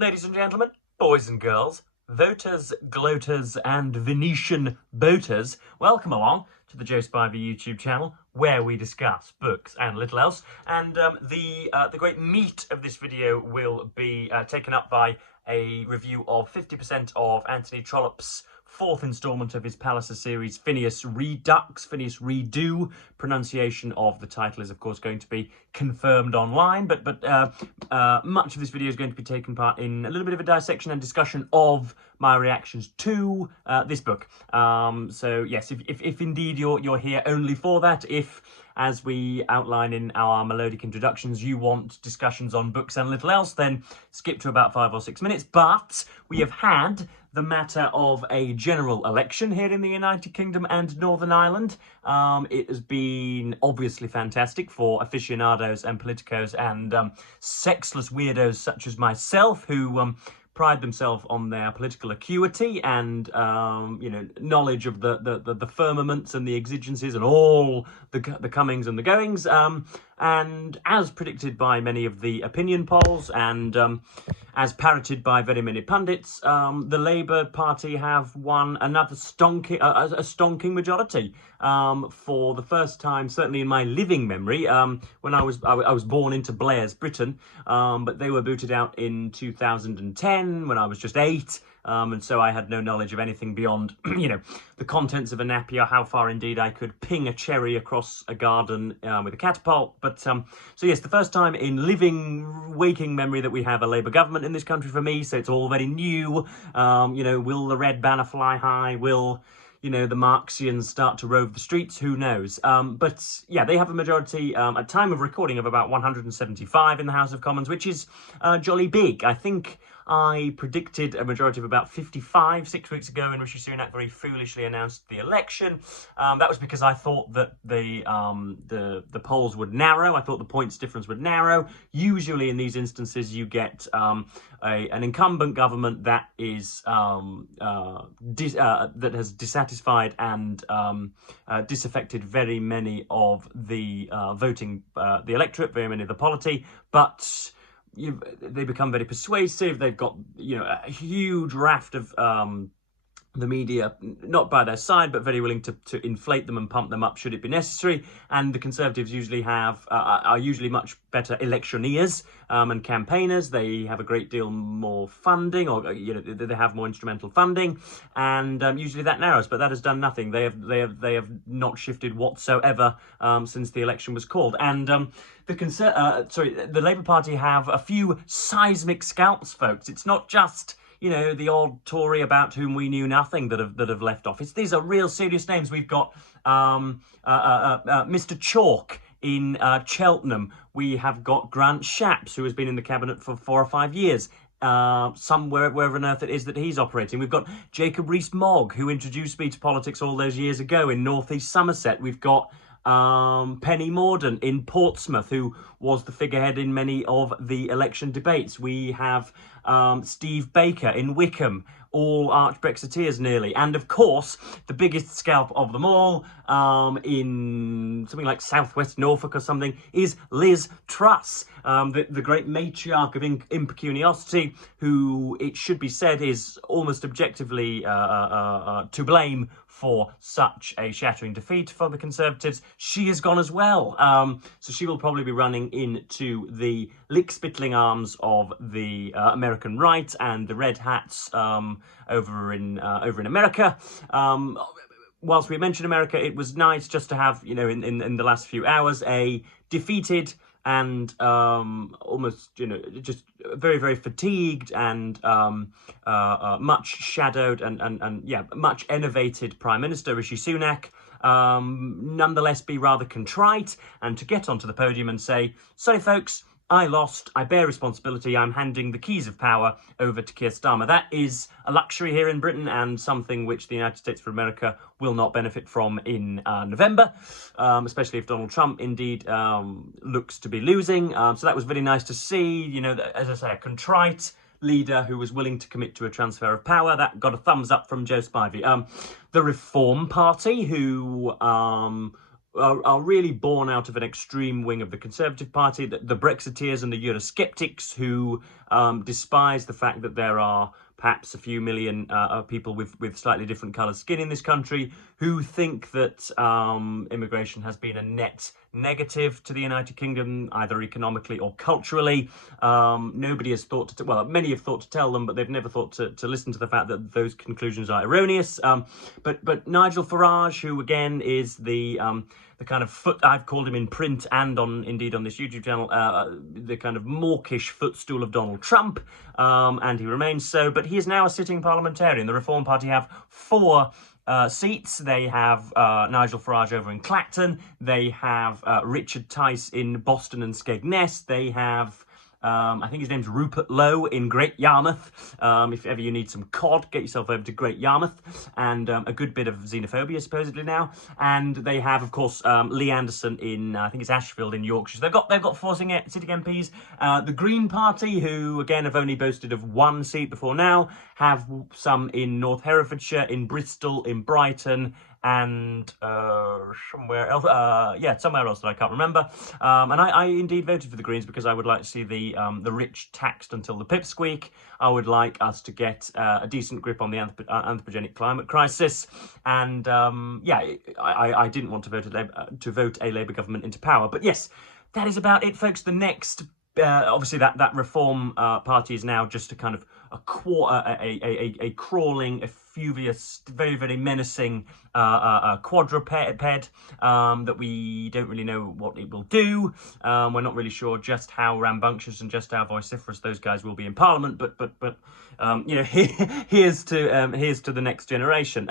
Ladies and gentlemen, boys and girls, voters, gloaters, and Venetian boaters, welcome along to the Joe Spivey YouTube channel, where we discuss books and little else. And the great meat of this video will be taken up by a review of 50% of Anthony Trollope's fourth instalment of his Palliser series, Phineas Redux, Phineas Redo. Pronunciation of the title is, of course, going to be confirmed online, but much of this video is going to be taken part in a little bit of a dissection and discussion of my reactions to this book. So yes, if indeed you're here only for that, if, as we outline in our melodic introductions, you want discussions on books and little else, then skip to about 5 or 6 minutes. But we have had the matter of a general election here in the United Kingdom and Northern Ireland. It has been obviously fantastic for aficionados and politicos and sexless weirdos such as myself, who pride themselves on their political acuity and knowledge of the firmaments and the exigencies and all the comings and the goings. And as predicted by many of the opinion polls and as parroted by very many pundits, the Labour Party have won another stonking majority for the first time, certainly in my living memory. When I was born into Blair's Britain, but they were booted out in 2010 when I was just 8. And so I had no knowledge of anything beyond, the contents of a nappy, or how far indeed I could ping a cherry across a garden with a catapult. But so yes, the first time in living, waking memory that we have a Labour government in this country for me. So it's all very new. Will the red banner fly high? Will the Marxians start to rove the streets? Who knows? But yeah, they have a majority at time of recording of about 175 in the House of Commons, which is jolly big. I think I predicted a majority of about 55 6 weeks ago when Rishi Sunak very foolishly announced the election. That was because I thought that the polls would narrow. I thought the points difference would narrow. Usually in these instances you get an incumbent government that is that has dissatisfied and disaffected very many of the the electorate, very many of the polity, but they become very persuasive. They've got a huge raft of the media, not by their side, but very willing to inflate them and pump them up should it be necessary. And the Conservatives usually are usually much better electioneers and campaigners. They have a great deal more funding, or they have more instrumental funding, and usually that narrows. But that has done nothing. They have not shifted whatsoever since the election was called. And the Labour Party have a few seismic scalps, folks. It's not just the odd Tory about whom we knew nothing that have left office. These are real serious names. We've got Mr. Chalk in Cheltenham. We have got Grant Shapps, who has been in the cabinet for 4 or 5 years. Somewhere, wherever on earth it is that he's operating. We've got Jacob Rees-Mogg, who introduced me to politics all those years ago in North East Somerset. We've got Penny Mordaunt in Portsmouth, who was the figurehead in many of the election debates. We have Steve Baker in Wickham, all arch Brexiteers nearly. And of course, the biggest scalp of them all, in something like southwest Norfolk or something, is Liz Truss, the great matriarch of impecuniosity, who, it should be said, is almost objectively to blame for such a shattering defeat for the Conservatives. She has gone as well. So she will probably be running into the lick-spittling arms of the American right and the Red Hats over in America. Whilst we mentioned America, it was nice just to have, in the last few hours, a defeated and almost, just very, very fatigued and much shadowed and yeah, much enervated Prime Minister Rishi Sunak, nonetheless be rather contrite and to get onto the podium and say, sorry folks, I lost, I bear responsibility, I'm handing the keys of power over to Keir Starmer. That is a luxury here in Britain and something which the United States of America will not benefit from in November, especially if Donald Trump indeed looks to be losing. So that was very nice to see, as I say, a contrite leader who was willing to commit to a transfer of power. That got a thumbs up from Joe Spivey. The Reform Party, who are really born out of an extreme wing of the Conservative Party, the Brexiteers and the Eurosceptics, who despise the fact that there are perhaps a few million people with slightly different coloured skin in this country, who think that immigration has been a net negative to the United Kingdom, either economically or culturally. Nobody has thought to, well, many have thought to tell them, but they've never thought to listen to the fact that those conclusions are erroneous. But Nigel Farage, who again is the kind of I've called him in print and indeed on this YouTube channel, the kind of mawkish footstool of Donald Trump, and he remains so, but he is now a sitting parliamentarian. The Reform Party have 4 seats. They have Nigel Farage over in Clacton. They have Richard Tice in Boston and Skegness. They have I think his name's Rupert Lowe in Great Yarmouth. If ever you need some cod, get yourself over to Great Yarmouth, and a good bit of xenophobia supposedly now. And they have, of course, Lee Anderson in I think it's Ashfield in Yorkshire. So they've got 4 sitting MPs. The Green Party, who again have only boasted of 1 seat before now, have some in North Herefordshire, in Bristol, in Brighton, and somewhere else, somewhere else that I can't remember. And I indeed voted for the Greens because I would like to see the rich taxed until the pipsqueak. I would like us to get a decent grip on the anthropogenic climate crisis. And I didn't want to vote a Labour government into power. But yes, that is about it, folks. The next. Obviously, that Reform Party is now just a kind of a crawling, effuvious, very, very menacing quadruped that we don't really know what it will do. We're not really sure just how rambunctious and just how vociferous those guys will be in Parliament. But here's to the next generation.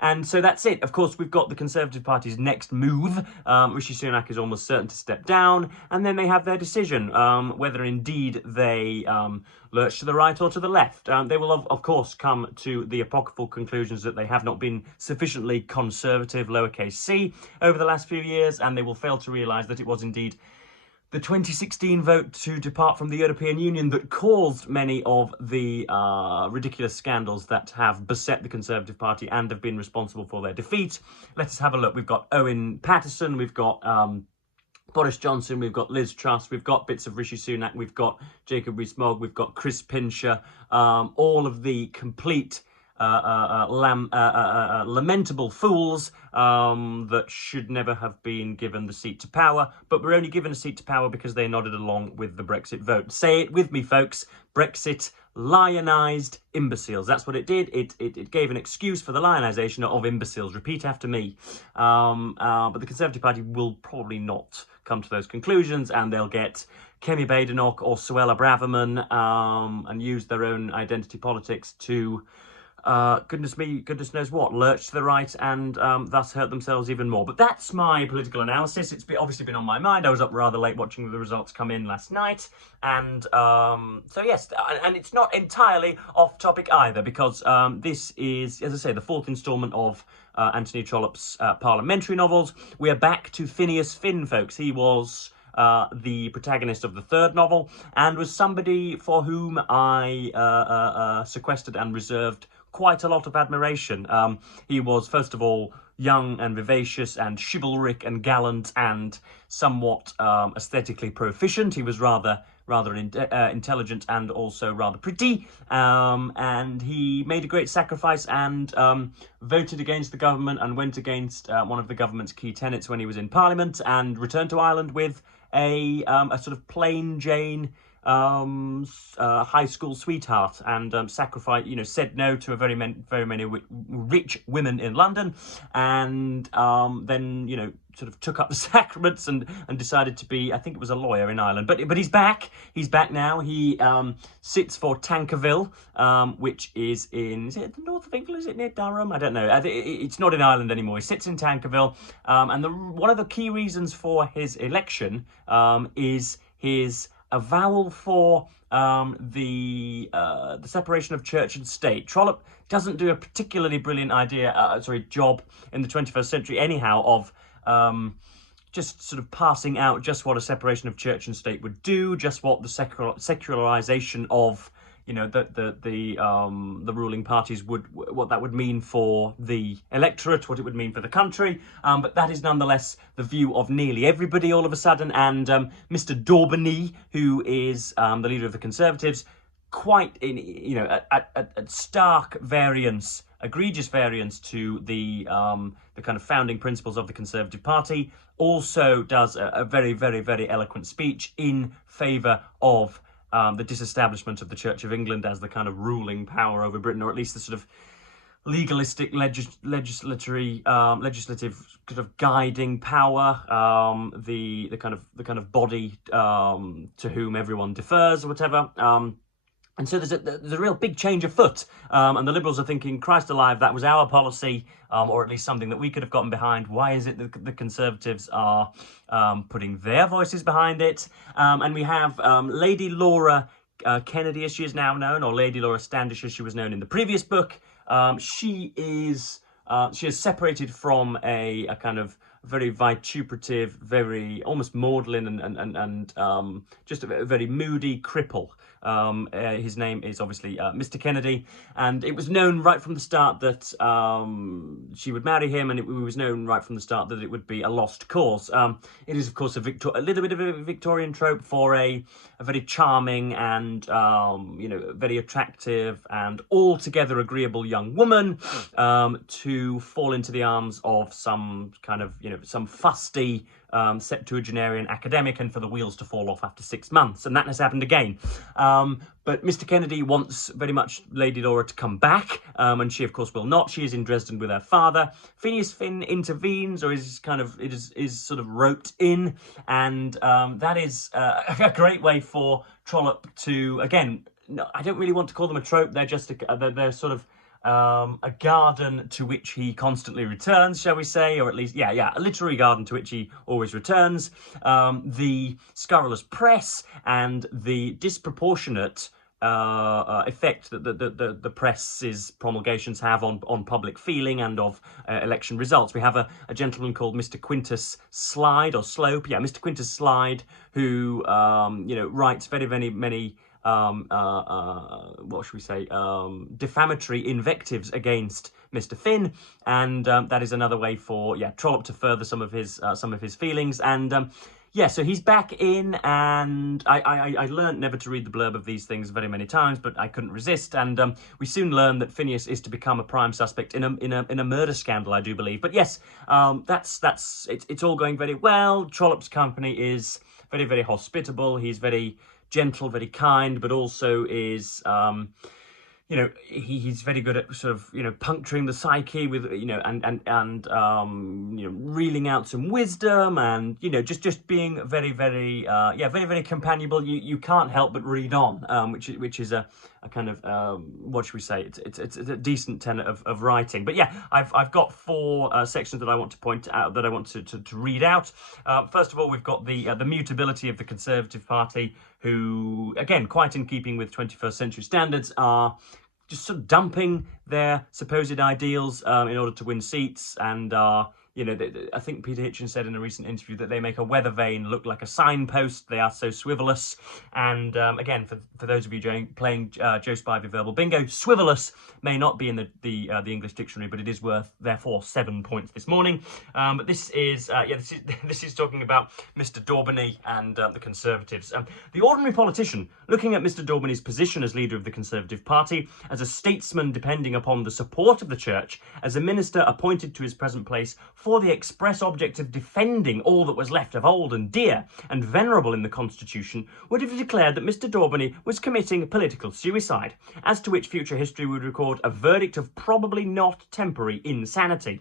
And so that's it. Of course, we've got the Conservative Party's next move. Rishi Sunak is almost certain to step down, and then they have their decision whether indeed they lurch to the right or to the left. They will, of course, come to the apocryphal conclusions that they have not been sufficiently conservative, lowercase c, over the last few years, and they will fail to realise that it was indeed the 2016 vote to depart from the European Union that caused many of the ridiculous scandals that have beset the Conservative Party and have been responsible for their defeat. Let us have a look. We've got Owen Paterson, we've got Boris Johnson, we've got Liz Truss, we've got bits of Rishi Sunak, we've got Jacob Rees-Mogg, we've got Chris Pincher, all of the complete lamentable fools that should never have been given the seat to power, but were only given a seat to power because they nodded along with the Brexit vote. Say it with me, folks. Brexit lionised imbeciles. That's what it did. It gave an excuse for the lionisation of imbeciles. Repeat after me. But the Conservative Party will probably not come to those conclusions, and they'll get Kemi Badenoch or Suella Braverman and use their own identity politics to goodness knows what, lurch to the right and thus hurt themselves even more. But that's my political analysis. It's obviously been on my mind. I was up rather late watching the results come in last night. And so yes, and it's not entirely off topic either, because this is, as I say, the 4th instalment of Anthony Trollope's parliamentary novels. We're back to Phineas Finn, folks. He was the protagonist of the 3rd novel and was somebody for whom I sequestered and reserved quite a lot of admiration. He was, first of all, young and vivacious and chivalric and gallant and somewhat aesthetically proficient. He was rather intelligent and also rather pretty, and he made a great sacrifice and voted against the government and went against one of the government's key tenets when he was in Parliament, and returned to Ireland with a sort of plain Jane high school sweetheart, and sacrificed, said no to very many rich women in London, and then sort of took up the sacraments and decided to be, I think it was a lawyer in Ireland, but he's back now. He sits for Tankerville, which is it the north of England? Is it near Durham? I don't know. It's not in Ireland anymore. He sits in Tankerville, and one of the key reasons for his election is his avowal for the separation of church and state. Trollope doesn't do a particularly brilliant job in the 21st century anyhow of just sort of passing out just what a separation of church and state would do, just what the secularization of you know, the ruling parties what that would mean for the electorate, what it would mean for the country. But that is nonetheless the view of nearly everybody all of a sudden. And Mr. Daubeny, who is the leader of the Conservatives, quite in, you know, at stark variance, egregious variance to the kind of founding principles of the Conservative Party, also does a very, very, very eloquent speech in favour of the disestablishment of the Church of England as the kind of ruling power over Britain, or at least the sort of legalistic legislative kind of guiding power, the kind of body to whom everyone defers or whatever. And so there's a real big change afoot, and the Liberals are thinking, Christ alive, that was our policy, or at least something that we could have gotten behind. Why is it that the Conservatives are putting their voices behind it? And we have Lady Laura Kennedy, as she is now known, or Lady Laura Standish, as she was known in the previous book. She is separated from a kind of very vituperative, very almost maudlin and just a very moody cripple. His name is obviously Mr. Kennedy, and it was known right from the start that she would marry him, and it was known right from the start that it would be a lost cause. It is, of course, a little bit of a Victorian trope for a very charming and you know, very attractive and altogether agreeable young woman to fall into the arms of some kind of, you know, some fusty septuagenarian academic, and for the wheels to fall off after 6 months. And that has happened again. But Mr. Kennedy wants very much Lady Laura to come back, and she, of course, will not. She is in Dresden with her father. Phineas Finn intervenes, or is sort of roped in, and that is a great way for Trollope to, again, no, I don't really want to call them a trope. They're just they're sort of a garden to which he constantly returns, shall we say, or at least, a literary garden to which he always returns. The scurrilous press and the disproportionate effect that the press's promulgations have on public feeling and of election results. We have a gentleman called Mr. Quintus Slide, or Slope, Mr. Quintus Slide, who writes many what should we say, defamatory invectives against Mr. Finn, and that is another way for Trollope to further some of his feelings. And so he's back in, and I learned never to read the blurb of these things very many times, but I couldn't resist, and we soon learn that Phineas is to become a prime suspect in a murder scandal, I do believe. But yes, it's all going very well. Trollope's company is very, very hospitable. He's very gentle, very kind, but also is, he's very good at sort of, puncturing the psyche with, and reeling out some wisdom, and, just being very, very, very, very companionable. You can't help but read on, which is a kind of, what should we say? It's a decent tenet of writing. But I've got 4 sections that I want to point out, that I want to read out. First of all, we've got the mutability of the Conservative Party, who, again, quite in keeping with 21st century standards, are just sort of dumping their supposed ideals in order to win seats, and are, I think Peter Hitchens said in a recent interview that they make a weather vane look like a signpost. They are so swivelous. And again, for those of you playing Joe Spivey Verbal Bingo, swivelous may not be in the English dictionary, but it is worth, therefore, 7 points this morning. But this is this is talking about Mr. Daubeny and the Conservatives. The ordinary politician, looking at Mr. Daubeny's position as leader of the Conservative Party, as a statesman depending upon the support of the Church, as a minister appointed to his present place for the express object of defending all that was left of old and dear and venerable in the Constitution, would have declared that Mr. Daubeny was committing political suicide, as to which future history would record a verdict of probably not temporary insanity.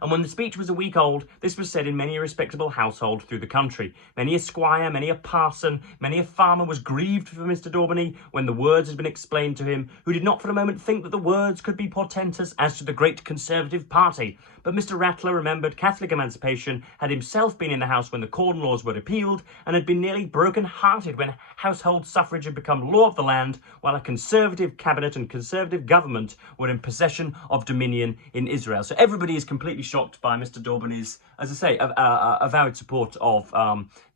And when the speech was a week old, this was said in many a respectable household through the country. Many a squire, many a parson, many a farmer was grieved for Mr. Daubeny when the words had been explained to him, who did not for a moment think that the words could be portentous as to the great Conservative Party. But Mr. Rattler remembered Catholic emancipation, had himself been in the House when the Corn Laws were repealed, and had been nearly broken-hearted when household suffrage had become law of the land, while a Conservative cabinet and Conservative government were in possession of dominion in Israel. So everybody is completely shocked by Mr. Daubeny's, as I say, avowed support of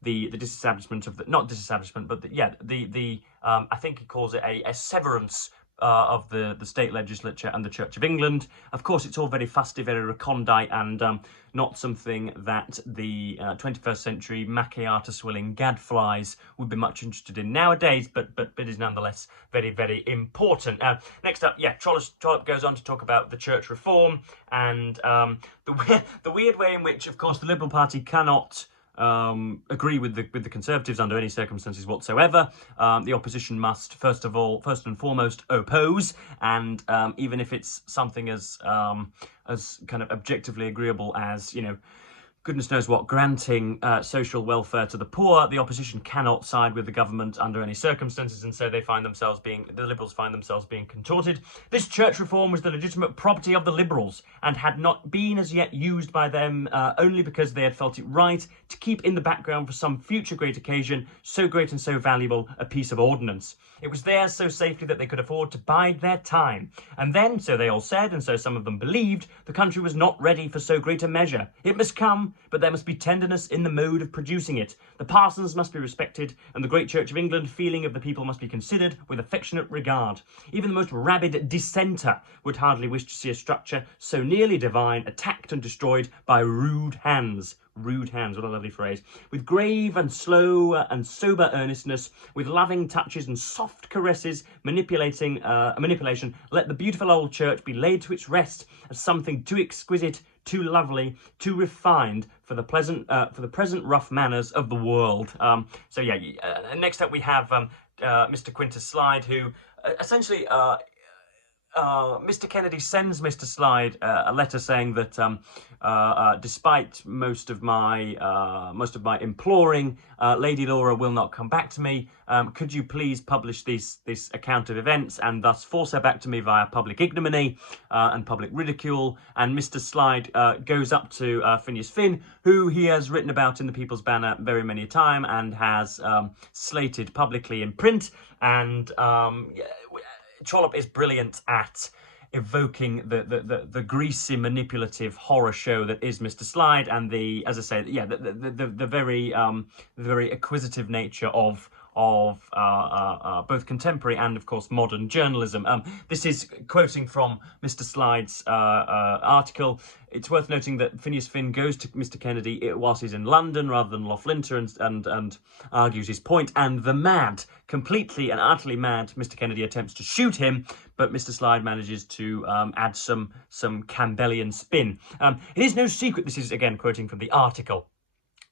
the disestablishment of the, not disestablishment, but I think he calls it a severance of the state legislature and the Church of England. Of course, it's all very fusty, very recondite, and not something that the 21st century macchiato-swilling gadflies would be much interested in nowadays, but is nonetheless very, very important. Next up, Trollope goes on to talk about the church reform and the weird way in which, of course, the Liberal Party cannot agree with the Conservatives under any circumstances whatsoever. The opposition must first and foremost oppose, and even if it's something as kind of objectively agreeable as, you know, goodness knows what, granting social welfare to the poor, the opposition cannot side with the government under any circumstances, and so the Liberals find themselves being contorted. This church reform was the legitimate property of the Liberals and had not been as yet used by them only because they had felt it right to keep in the background for some future great occasion so great and so valuable a piece of ordnance. It was theirs so safely that they could afford to bide their time. And then, so they all said, and so some of them believed, the country was not ready for so great a measure. It must come, but there must be tenderness in the mode of producing it. The parsons must be respected, and the great Church of England feeling of the people must be considered with affectionate regard. Even the most rabid dissenter would hardly wish to see a structure so nearly divine attacked and destroyed by rude hands. Rude hands, what a lovely phrase. With grave and slow and sober earnestness, with loving touches and soft caresses, manipulation, let the beautiful old church be laid to its rest as something too exquisite, too lovely, too refined for the present rough manners of the world. Next up we have Mr. Quintus Slide, who essentially Mr. Kennedy sends Mr. Slide a letter saying that despite most of my imploring, Lady Laura will not come back to me. Could you please publish this account of events and thus force her back to me via public ignominy and public ridicule? And Mr. Slide goes up to Phineas Finn, who he has written about in the People's Banner very many a time and has slated publicly in print. And Trollope is brilliant at evoking the greasy, manipulative horror show that is Mr. Slide, and the very acquisitive nature of both contemporary and, of course, modern journalism. This is quoting from Mr. Slide's article. It's worth noting that Phineas Finn goes to Mr. Kennedy whilst he's in London rather than Loughlinter and argues his point. And the mad, completely and utterly mad Mr. Kennedy attempts to shoot him, but Mr. Slide manages to add some Campbellian spin. It is no secret, this is again quoting from the article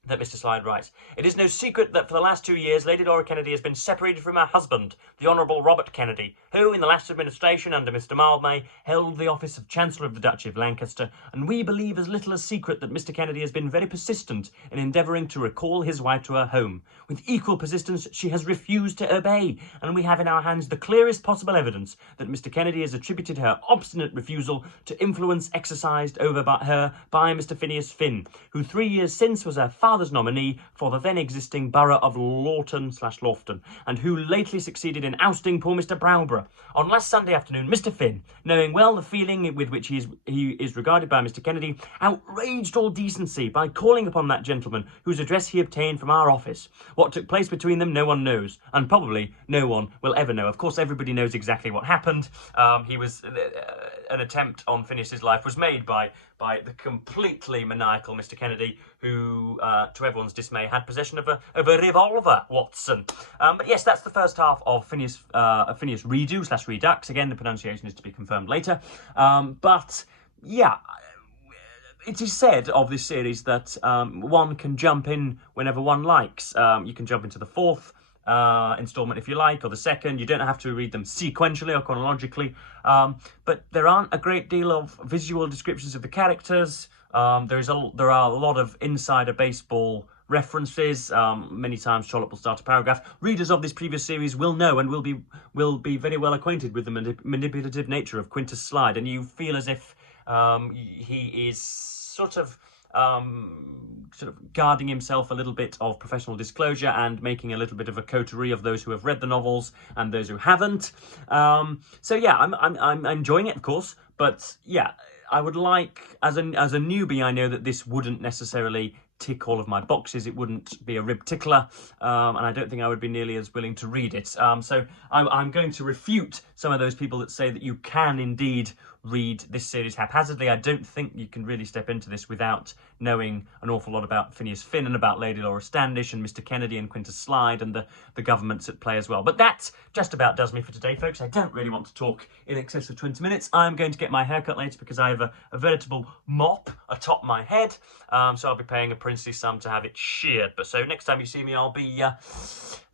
that Mr. Slide writes, "It is no secret that for the last 2 years Lady Laura Kennedy has been separated from her husband, the Honourable Robert Kennedy, who, in the last administration under Mr. Mildmay, held the office of Chancellor of the Duchy of Lancaster, and we believe as little as secret that Mr. Kennedy has been very persistent in endeavouring to recall his wife to her home. With equal persistence she has refused to obey, and we have in our hands the clearest possible evidence that Mr. Kennedy has attributed her obstinate refusal to influence exercised over her by Mr. Phineas Finn, who 3 years since was her father's nominee for the then existing borough of Lawton/Lofton, and who lately succeeded in ousting poor Mr. Browborough. On last Sunday afternoon, Mr. Finn, knowing well the feeling with which he is regarded by Mr. Kennedy, outraged all decency by calling upon that gentleman whose address he obtained from our office. What took place between them no one knows, and probably no one will ever know. Of course, everybody knows exactly what happened. An attempt on Phineas's life was made by the completely maniacal Mr. Kennedy, who, to everyone's dismay, had possession of a revolver, Watson. But yes, that's the first half of Phineas Redo/Redux. Again, the pronunciation is to be confirmed later. But yeah, it is said of this series that one can jump in whenever one likes. You can jump into the fourth installment if you like, or the second. You don't have to read them sequentially or chronologically, but there aren't a great deal of visual descriptions of the characters. There are a lot of insider baseball references. Many times Trollope will start a paragraph. Readers of this previous series will know and will be very well acquainted with the manipulative nature of Quintus Slide, and you feel as if he is sort of guarding himself a little bit of professional disclosure and making a little bit of a coterie of those who have read the novels and those who haven't. So yeah, I'm enjoying it, of course, but yeah, I would like, as a newbie, I know that this wouldn't necessarily tick all of my boxes. It wouldn't be a rib tickler, and I don't think I would be nearly as willing to read it. So I'm going to refute some of those people that say that you can indeed read this series haphazardly. I don't think you can really step into this without knowing an awful lot about Phineas Finn and about Lady Laura Standish and Mr. Kennedy and Quintus Slide and the governments at play as well. But that just about does me for today, folks. I don't really want to talk in excess of 20 minutes. I'm going to get my haircut later because I have a veritable mop atop my head. So I'll be paying a princely sum to have it sheared. But so next time you see me, I'll be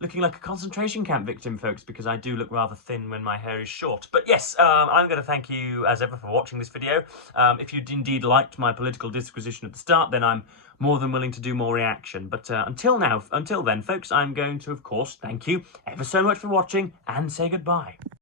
looking like a concentration camp victim, folks, because I do look rather thin when my hair is short. But yes, I'm going to thank you as ever for watching this video. If you indeed liked my political disquisition at the start, then I'm more than willing to do more reaction. But until then, folks, I'm going to, of course, thank you ever so much for watching and say goodbye.